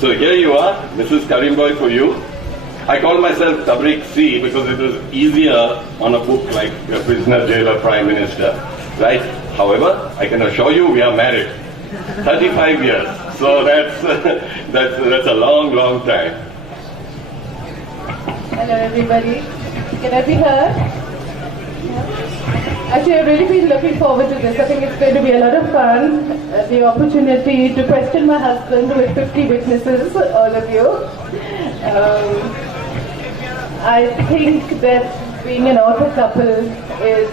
So here you are, Mrs. Karimboy for you. I call myself Tabrik C because it was easier on a book like Prisoner, Jailer, Prime Minister, right? However, I can assure you we are married. 35 years. So that's a long, long time. Hello everybody. Can I be heard? Actually, I've really been looking forward to this. I think it's going to be a lot of fun. The opportunity to question my husband with 50 witnesses, all of you. I think that being an author couple is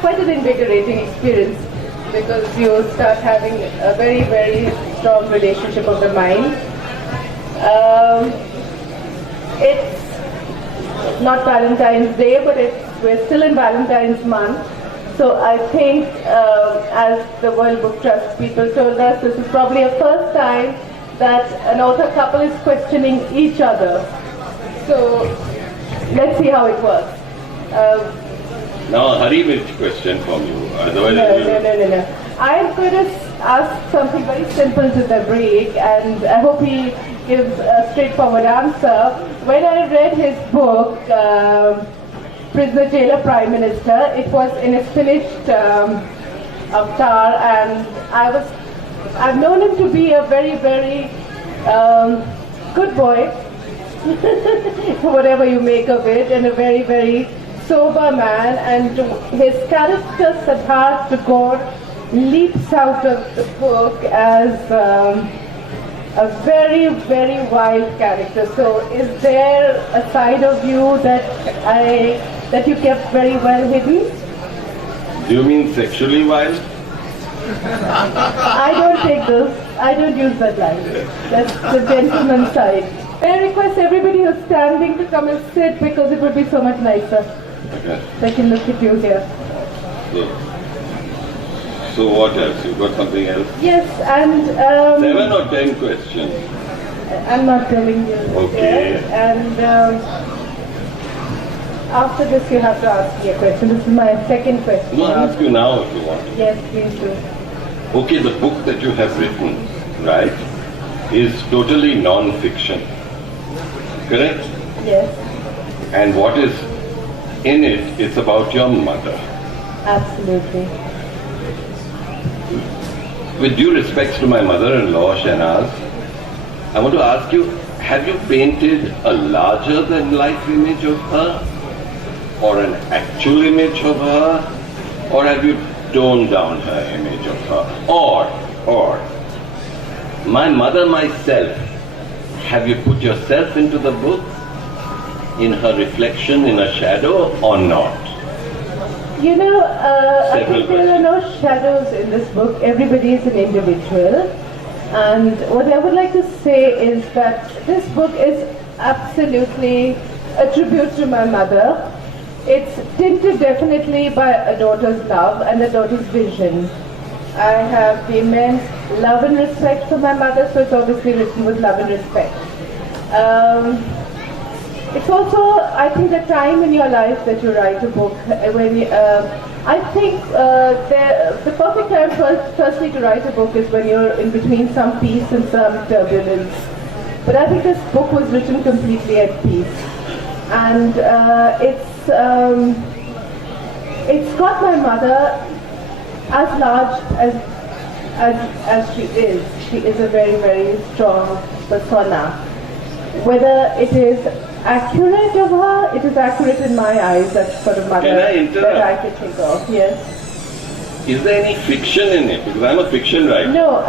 quite an invigorating experience because you start having a very, very strong relationship of the mind. It's not Valentine's Day, but we're still in Valentine's month. So I think as the World Book Trust people told us, this is probably a first time that an author couple is questioning each other. So let's see how it works. Now, Hari will question from you. Otherwise, No. I'm going to ask something very simple to Tabrik, and I hope he gives a straightforward answer. When I read his book, Prisoner, Jailer, Prime Minister, it was in its finished avatar, and I've known him to be a very, very good boy, whatever you make of it, and a very, very sober man, and his character Siddharth Tagore leaps out of the book as a very, very wild character. So is there a side of you that you kept very well hidden? do you mean sexually wild? I don't take those. I don't use that language. That's the gentleman's side. I request everybody who's standing to come and sit because it would be so much nicer. Okay. I can look at you here. So what else? You got something else? Yes, and 7 or 10 questions? I'm not telling you. Okay. Yes, and after this you have to ask me a question. This is my second question. No, I'll ask you now if you want. Yes, please do. Okay, the book that you have written, right, is totally non-fiction. Correct? Yes, And what is in it, it's about your mother. absolutely. With due respects to my mother-in-law, Shahnaz, I want to ask you, have you painted a larger-than-life image of her? Or an actual image of her? Or have you toned down her image of her? Or, my mother, myself, have you put yourself into the book? In her reflection, in a shadow, or not? You know, I think there are no shadows in this book. Everybody is an individual. And what I would like to say is that this book is absolutely a tribute to my mother. It's tinted definitely by a daughter's love and a daughter's vision. I have the immense love and respect for my mother, so it's obviously written with love and respect. It's also, I think, the time in your life that you write a book. I think the perfect time firstly to write a book is when you're in between some peace and some turbulence. But I think this book was written completely at peace. And it's got my mother as large as she is. She is a very, very strong persona. Whether it is accurate of her, it is accurate in my eyes. That's sort of mother that I could think of. Yes. Is there any fiction in it? Because I'm a fiction writer. No,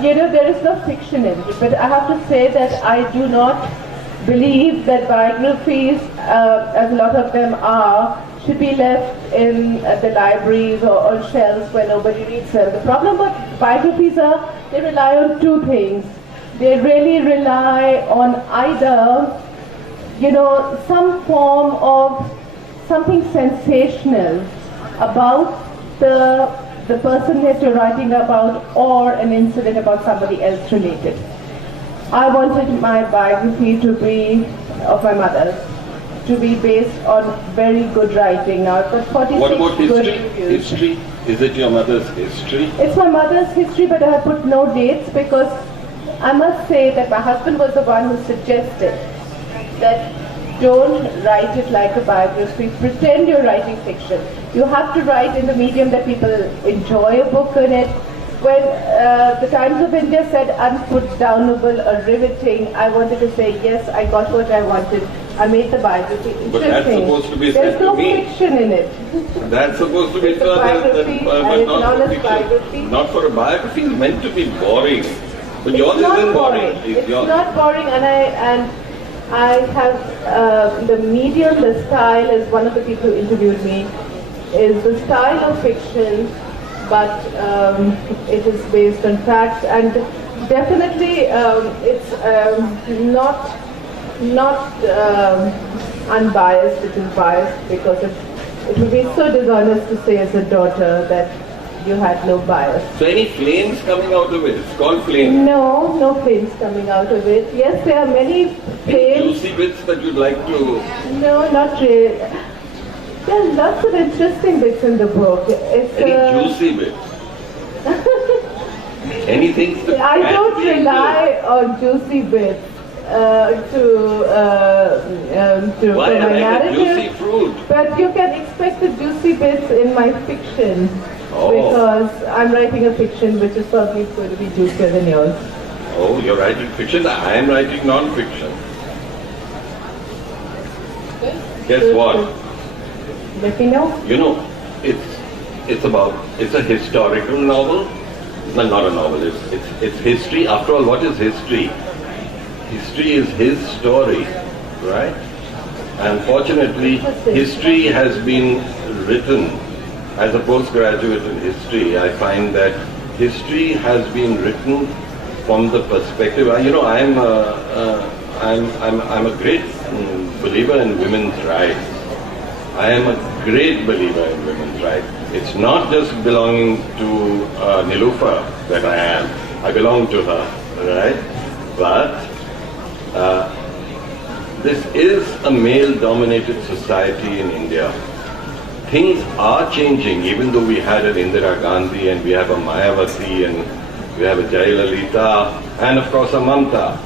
you know, there is no fiction in it. But I have to say that I do not believe that biographies, as a lot of them are, should be left in the libraries or on shelves where nobody reads them. The problem with biographies are they rely on two things. They really rely on either, you know, some form of something sensational about the person that you're writing about, or an incident about somebody else related. I wanted my biography to be, of my mother's, to be based on very good writing. Now I've got 46 What about good history? reviews. History? Is it your mother's history? It's my mother's history, but I have put no dates because I must say that my husband was the one who suggested that don't write it like a biography. Pretend you're writing fiction. You have to write in the medium that people enjoy a book in it. When the Times of India said unputdownable or riveting, I wanted to say, yes, I got what I wanted. I made the biography interesting. But that's supposed to be There's said no to me. fiction in it. That's supposed to be It's a biography, but and not it's for not a fiction. biography. Not for a biography. It's meant to be boring. But yours It's not isn't boring. boring. It's yours. not boring, and I have the medium, the style, as one of the people who interviewed me, is the style of fiction, but it is based on facts, and definitely it's not unbiased. It is biased because it would be so dishonest to say as a daughter that you had no bias. So any flames coming out of it? It's called flames. No flames coming out of it. Yes, there are many Any flames. juicy bits that you'd like to... No, not really. There are lots of interesting bits in the book. It's Any juicy bits? Anything to I don't catch people? rely on juicy bits for Why? my I like a narrative. juicy fruit. But you can expect the juicy bits in my fiction. Oh. Because I'm writing a fiction which is probably going to be juicier than yours. Oh, you're writing fiction. I am writing non-fiction. Guess what? Let me know. You know, it's a historical novel. No, not a novel. It's history. After all, what is history? History is his story, right? Unfortunately, history has been written. As a postgraduate in history, I find that history has been written from the perspective. You know, I'm a great believer in women's rights. I am a great believer in women's rights. It's not just belonging to Niloofar that I am. I belong to her, right? But this is a male-dominated society in India. Things are changing, even though we had an Indira Gandhi and we have a Mayawati and we have a Jayalalitha and of course a Mamta.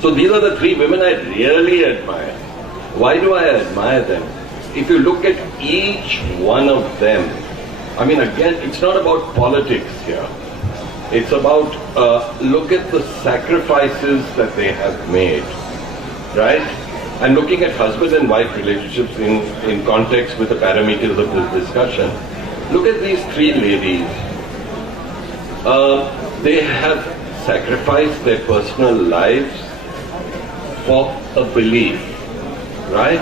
So these are the three women I really admire. Why do I admire them? If you look at each one of them, I mean, again, it's not about politics here. It's about, look at the sacrifices that they have made, right? I'm looking at husband and wife relationships in context with the parameters of this discussion. Look at these three ladies. They have sacrificed their personal lives for a belief, right?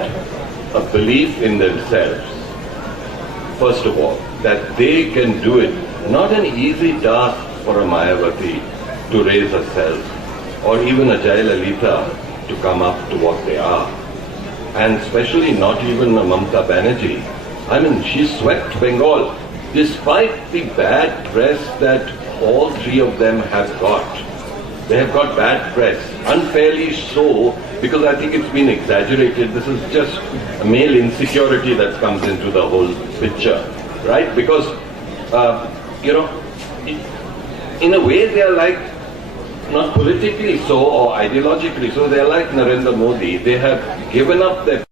A belief in themselves. First of all, that they can do it. Not an easy task for a Mayawati to raise herself, or even a Jayalalitha to come up to what they are. And especially not even a Mamta Banerjee. I mean, she swept Bengal, despite the bad press that all three of them have got. They have got bad press, unfairly so, because I think it's been exaggerated. This is just a male insecurity that comes into the whole picture, right? Because, you know, in a way they are like, not politically so or ideologically so, they are like Narendra Modi. They have given up their